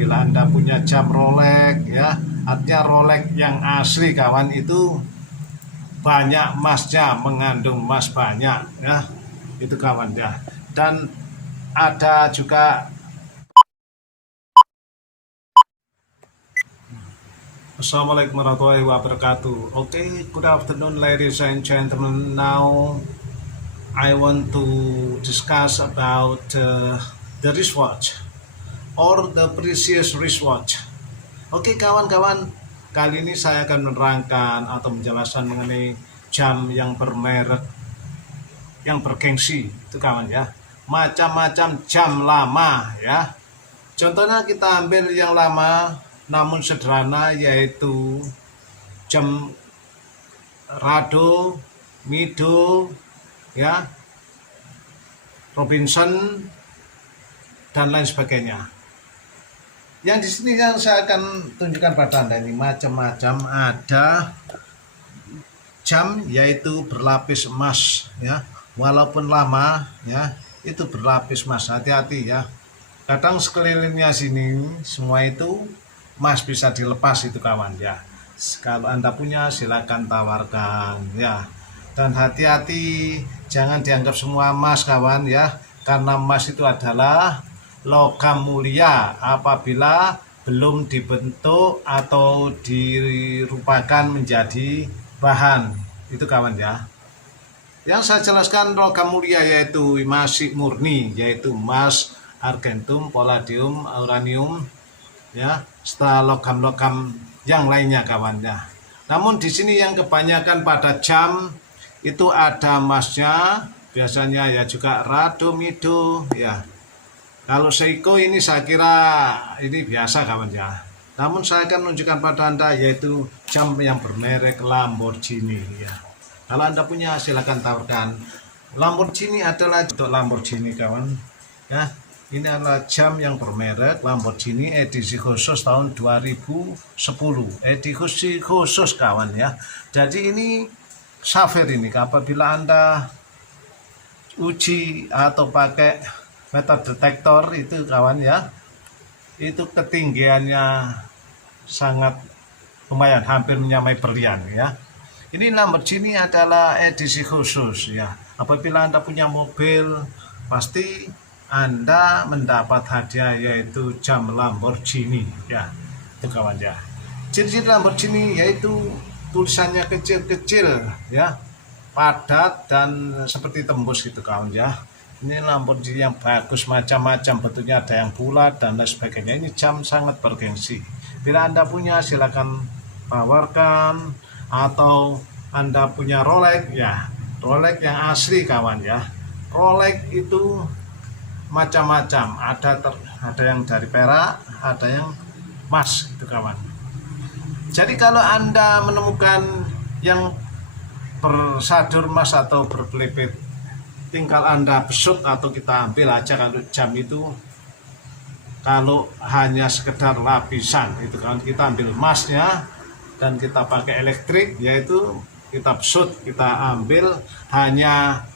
apabila Anda punya jam Rolex ya, artinya Rolex yang asli kawan itu banyak emasnya, mengandung emas banyak ya, itu kawan ya. Dan ada juga Assalamualaikum warahmatullahi wabarakatuh. Okay, good afternoon ladies and gentlemen. Now I want to discuss about the wristwatch or the precious wristwatch. Oke kawan-kawan, kali ini saya akan menerangkan atau menjelaskan mengenai jam yang bermerek, yang bergengsi itu kawan ya. Macam-macam jam lama ya. Contohnya kita ambil yang lama namun sederhana, yaitu jam Rado, Mido ya, Robinson dan lain sebagainya. Yang di sini yang saya akan tunjukkan pada Anda ini macam-macam. Ada jam yaitu berlapis emas ya, walaupun lama ya, itu berlapis emas. Hati-hati ya, kadang sekelilingnya sini semua itu emas, bisa dilepas itu kawan ya. Kalau Anda punya silakan tawarkan ya. Dan hati-hati, jangan dianggap semua emas kawan ya, karena emas itu adalah logam mulia apabila belum dibentuk atau dirupakan menjadi bahan itu kawan ya. Yang saya jelaskan logam mulia yaitu masih murni, yaitu emas, argentum, palladium, uranium ya, setelah logam-logam yang lainnya kawan ya. Namun di sini yang kebanyakan pada jam itu ada emasnya, biasanya ya juga Rado, Mido ya. Kalau Seiko ini saya kira ini biasa kawan ya. Namun saya akan menunjukkan pada Anda yaitu jam yang bermerek Lamborghini ya. Kalau Anda punya silakan tawarkan. Lamborghini adalah untuk Lamborghini kawan ya. Ini adalah jam yang bermerek Lamborghini edisi khusus tahun 2010. Edisi khusus kawan ya. Jadi ini safir ini, apabila Anda uji atau pakai metal detektor itu kawan ya, itu ketinggiannya sangat lumayan, hampir menyamai berlian ya. Ini Lamborghini adalah edisi khusus ya. Apabila Anda punya mobil, pasti Anda mendapat hadiah yaitu jam Lamborghini ya, itu kawan ya. Ciri-ciri Lamborghini yaitu tulisannya kecil-kecil ya, padat dan seperti tembus gitu kawan ya. Ini Lamborghini yang bagus, macam-macam bentuknya, ada yang bulat dan lain sebagainya. Ini jam sangat bergengsi. Bila Anda punya silakan tawarkan, atau Anda punya Rolex ya, Rolex yang asli kawan ya. Rolex itu macam-macam, ada yang dari perak, ada yang emas itu kawan. Jadi kalau Anda menemukan yang bersadur emas atau berbelepet, tinggal Anda besut atau kita ambil aja. Kalau jam itu kalau hanya sekedar lapisan itu kan, kita ambil emasnya dan kita pakai elektrik, yaitu kita besut, kita ambil hanya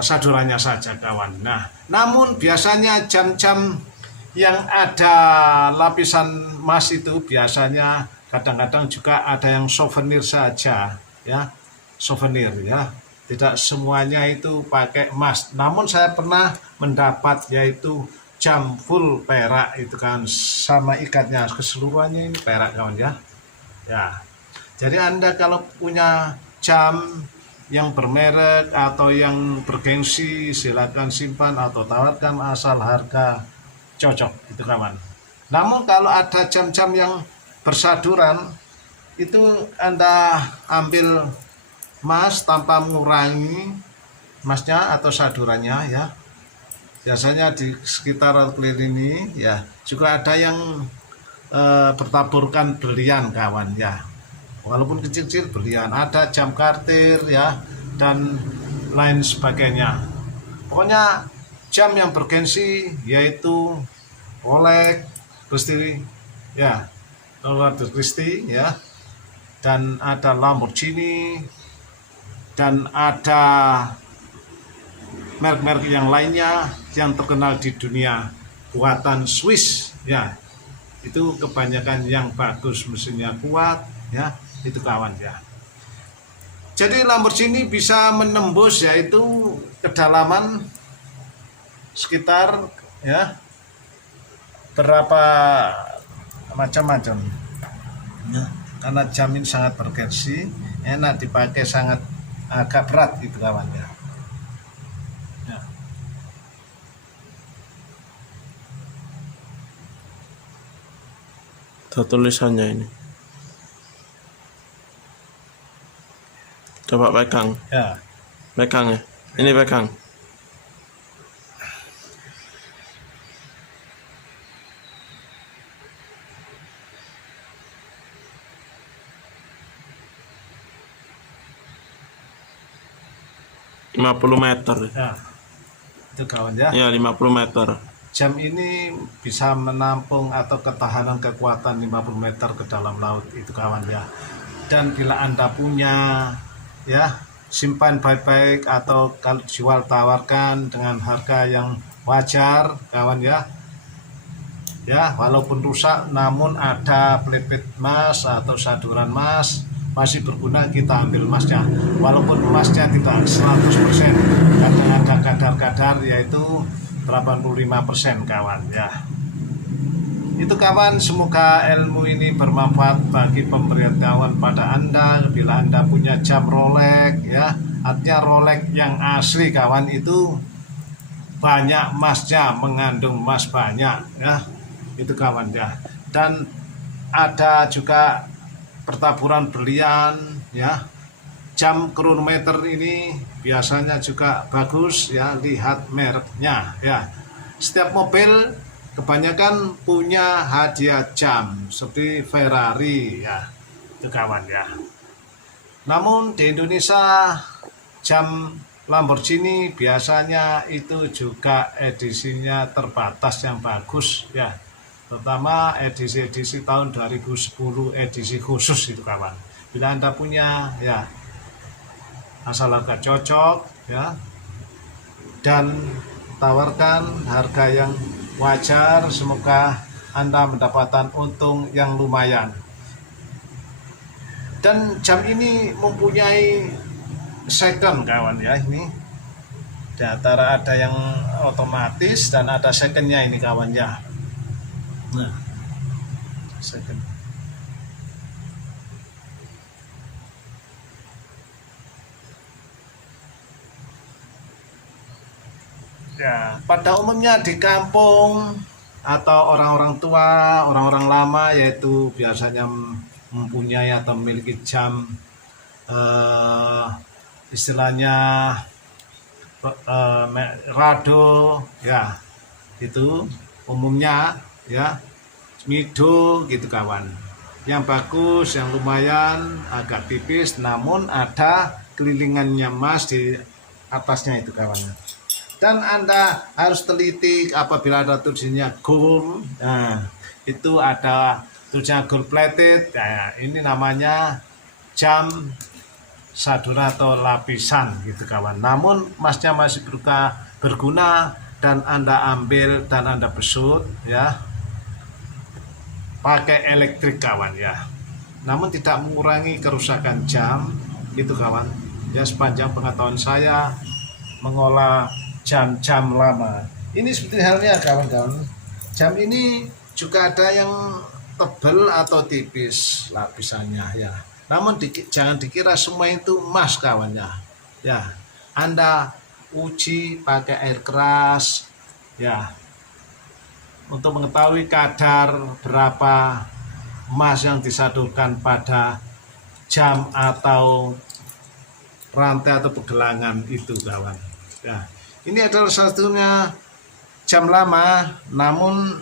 sadurannya saja kawan. Nah, namun biasanya jam-jam yang ada lapisan emas itu biasanya kadang-kadang juga ada yang souvenir saja ya, souvenir ya. Tidak semuanya itu pakai emas. Namun saya pernah mendapat yaitu jam full perak itu kan, sama ikatnya keseluruhannya ini perak kawan ya. Ya. Jadi Anda kalau punya jam yang bermerek atau yang bergengsi, silakan simpan atau tawarkan asal harga cocok itu kawan. Namun kalau ada jam-jam yang bersaduran itu Anda ambil emas tanpa mengurangi emasnya atau sadurannya ya. Biasanya di sekitar keliling ini ya juga ada yang bertaburkan berlian kawan ya. Walaupun kecil-kecil berlian, ada jam Cartier ya dan lain sebagainya. Pokoknya jam yang bergengsi yaitu Rolex, Christie ya, Rolex Christie ya, dan ada Lamborghini dan ada merek-merek yang lainnya yang terkenal di dunia buatan Swiss ya. Itu kebanyakan yang bagus, mesinnya kuat, ya, itu kawan ya. Jadi Lamborghini bisa menembus yaitu kedalaman sekitar ya berapa macam-macam ya, karena jam ini sangat bergengsi, enak dipakai, sangat agak berat itu kawan ya. Ya. Ada tulisannya ini. Coba pegang. Ya. Pegang ya. Ini pegang. ...50 meter. Ya. Itu kawan ya. Ya, 50 meter. Jam ini bisa menampung atau ketahanan kekuatan 50 meter ke dalam laut itu kawan ya. Dan bila Anda punya ya, simpan baik-baik atau kalau jual tawarkan dengan harga yang wajar kawan ya. Ya, walaupun rusak namun ada pelepit emas atau saduran emas masih berguna, kita ambil emasnya. Walaupun emasnya tidak 100%, kadang ada kadar-kadar yaitu 85% kawan ya. Itu kawan, semoga ilmu ini bermanfaat bagi pemberitahuan pada Anda. Bila Anda punya jam Rolex ya, artinya Rolex yang asli kawan itu banyak emasnya, mengandung emas banyak ya. Itu kawan ya. Dan ada juga pertaburan berlian ya. Jam kronometer ini biasanya juga bagus ya, lihat mereknya ya. Setiap mobil kebanyakan punya hadiah jam seperti Ferrari ya, itu kawan ya. Namun di Indonesia jam Lamborghini biasanya itu juga edisinya terbatas yang bagus ya, terutama edisi-edisi tahun 2010 edisi khusus itu kawan. Bila Anda punya ya, asal harga cocok ya, dan tawarkan harga yang wajar, semoga Anda mendapatkan untung yang lumayan. Dan jam ini mempunyai second kawan ya, ini di antara ada yang otomatis dan ada secondnya ini kawan ya. Nah, second. Ya, pada umumnya di kampung atau orang-orang tua, orang-orang lama yaitu biasanya mempunyai atau memiliki jam istilahnya rado ya, itu umumnya ya mido gitu kawan. Yang bagus, yang lumayan agak tipis namun ada kelilingannya emas di atasnya itu kawan. Dan Anda harus teliti apabila ada tulisannya gold, nah, itu ada tulisannya gold plated, nah, ini namanya jam sadura atau lapisan gitu kawan. Namun emasnya masih berguna dan Anda ambil dan Anda besut ya, pakai elektrik kawan ya. Namun tidak mengurangi kerusakan jam gitu kawan. Ya, sepanjang pengetahuan saya mengolah jam-jam lama. Ini seperti halnya kawan-kawan. Jam ini juga ada yang tebal atau tipis lapisannya ya. Namun jangan dikira semua itu emas kawannya. Ya, Anda uji pakai air keras ya, untuk mengetahui kadar berapa emas yang disadurkan pada jam atau rantai atau pegelangan itu kawan ya. Ini adalah satunya jam lama namun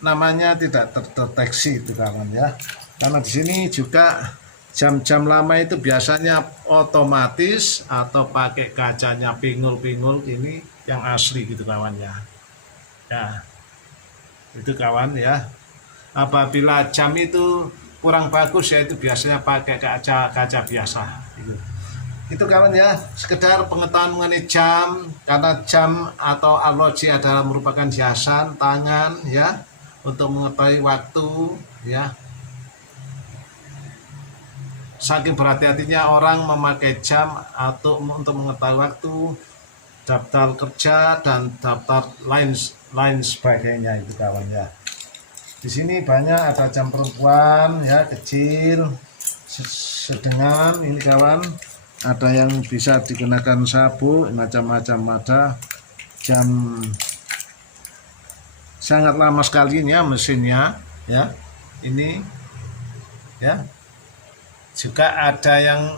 namanya tidak terdeteksi itu kawan ya, karena di sini juga jam-jam lama itu biasanya otomatis atau pakai kacanya pinggul-pinggul, ini yang asli gitu kawan ya. Ya, itu kawan ya. Apabila jam itu kurang bagus ya itu biasanya pakai kaca biasa gitu. Itu kawan ya, sekedar pengetahuan mengenai jam, karena jam atau arloji adalah merupakan hiasan tangan ya. untuk mengetahui waktu, ya. Saking berhati-hatinya orang memakai jam atau untuk mengetahui waktu, daftar kerja dan daftar lain sebagainya itu kawan ya. Di sini banyak ada jam perempuan ya, kecil, sedang ini kawan. Ada yang bisa digunakan sabu, macam-macam, ada jam sangat lama sekali ini ya mesinnya ya. Ini ya. Juga ada yang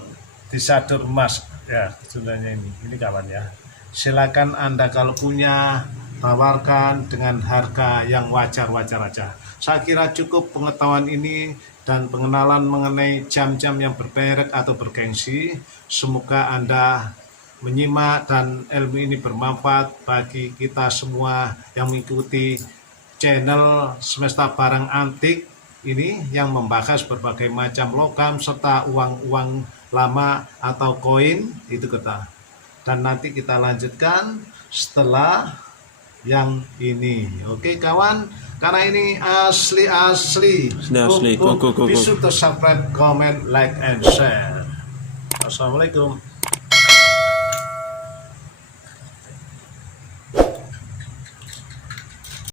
disadur emas ya, sebenarnya ini kawan ya. Silakan Anda kalau punya tawarkan dengan harga yang wajar-wajar aja. Saya kira cukup pengetahuan ini dan pengenalan mengenai jam-jam yang bermerek atau bergengsi. Semoga Anda menyimak dan ilmu ini bermanfaat bagi kita semua yang mengikuti channel Semesta Barang Antik ini yang membahas berbagai macam logam serta uang-uang lama atau koin itu kita. Dan nanti kita lanjutkan setelah yang ini. Oke kawan, karena ini asli. Asli. Go. Be sure to subscribe, comment, like, and share. Assalamualaikum.